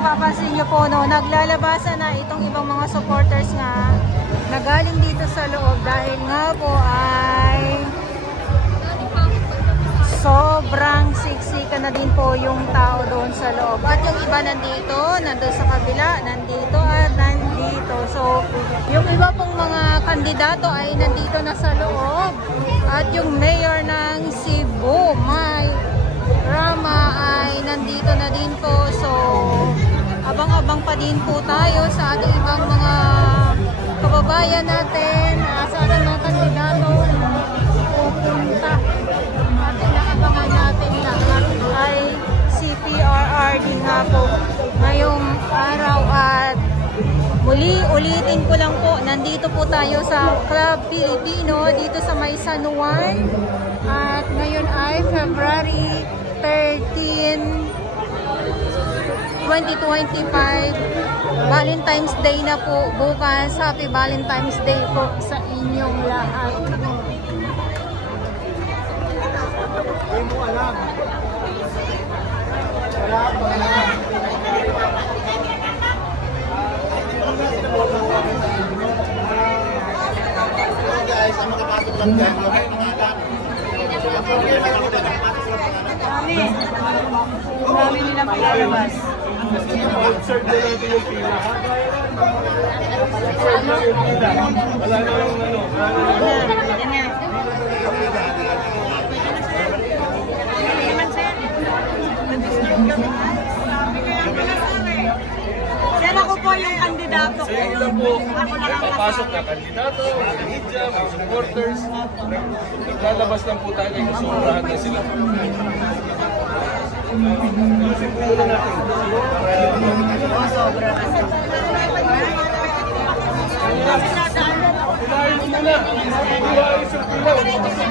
mapapansin nyo po, no, naglalabasan na itong ibang mga supporters nga na galing dito sa loob dahil nga po ay sobrang siksika na din po yung tao doon sa loob. At yung iba nandun sa kabila, nandito at nandito. So, yung iba pong mga kandidato ay nandito na sa loob. At yung mayor ng Cebu, May Rama, ay nandito na din po. So, abang-abang pa din po tayo sa ating ibang mga kababayan natin, sa ating mga kandidato pupunta. Abangan natin lahat ay CPRRD nga po ngayong araw. At muli ulitin ko lang po, nandito po tayo sa Club Pilipino dito sa May San Juan. At ngayon ay February 13, 2025. Valentine's Day na po bukas. Happy Valentine's Day po sa inyong lahat. Hindi mo alam. Guys, ang makapasok lang dyan. Marami nilang pinalabas. Observe na natin yung pila. Observe na yung pila. Wala na yung ano. Yan ako po yung kandidato ko. Sa inyo lang po, napapasok na kandidato, mga media, mga supporters. Naglalabas lang po tayo kung sumurahan na sila. Simpulo na natin. Sobra. Pilahin muna. Pilahin yung pila.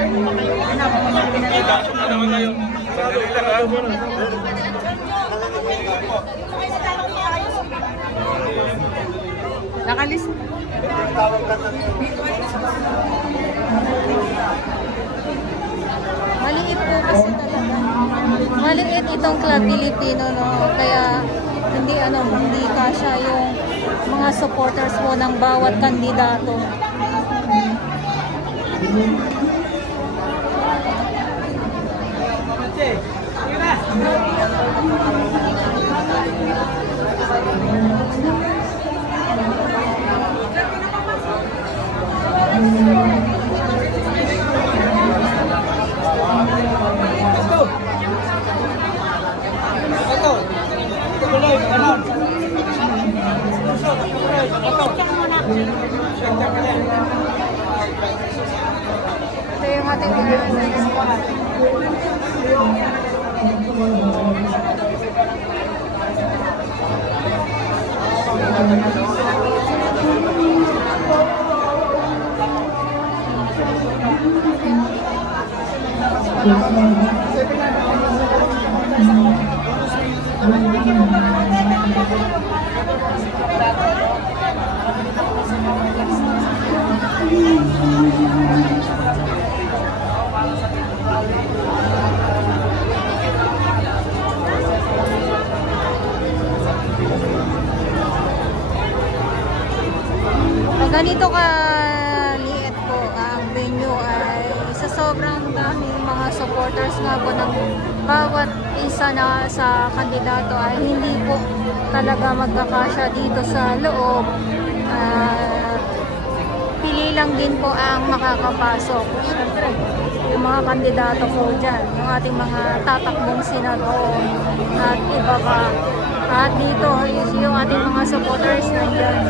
Pinapasok na naman tayo. Sandali lang ha. Nakalis. Maliit po kasi talaga. Maliit itong Club Pilipino, no? Kaya hindi kasya yung mga supporters mo ng bawat kandidato. Ito yung ating ganito ka-liit po ang venue ay sa sobrang daming mga supporters nga po ng bawat isa na sa kandidato ay hindi po talaga magkakasya dito sa loob. Pili lang din po ang makakapasok. Siyempre, yung mga kandidato po dyan, yung ating mga tatakbong senador at iba pa. At dito, yung ating mga supporters na dyan.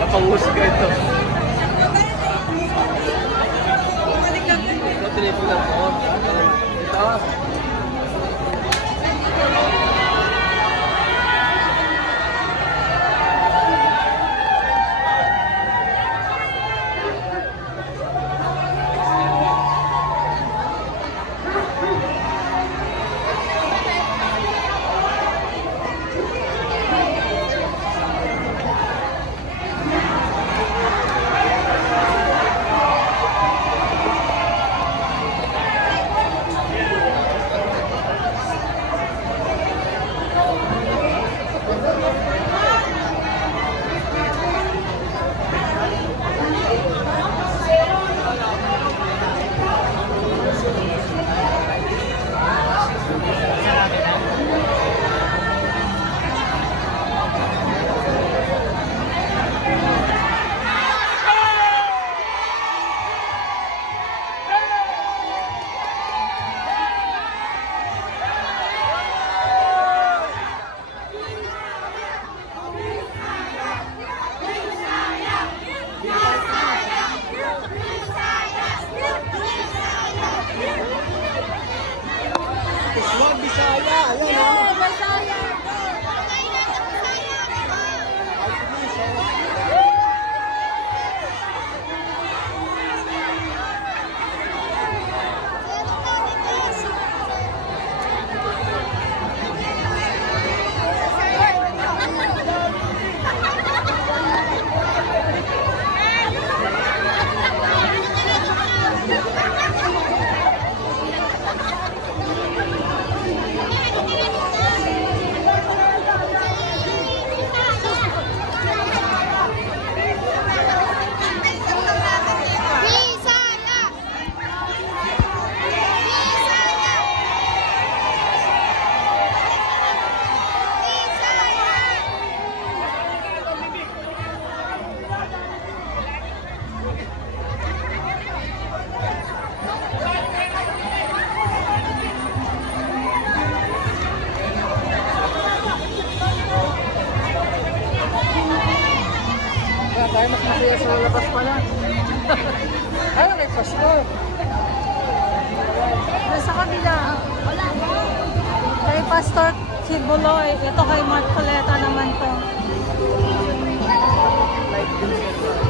Napanghusga ito. Telepono lang po. Ito. Tayo mas masaya sa labas pala. Ay, may pastor. Nasa kabila. Kay Pastor Kibuloy. Ito kay Mark Coleta naman to. Like this.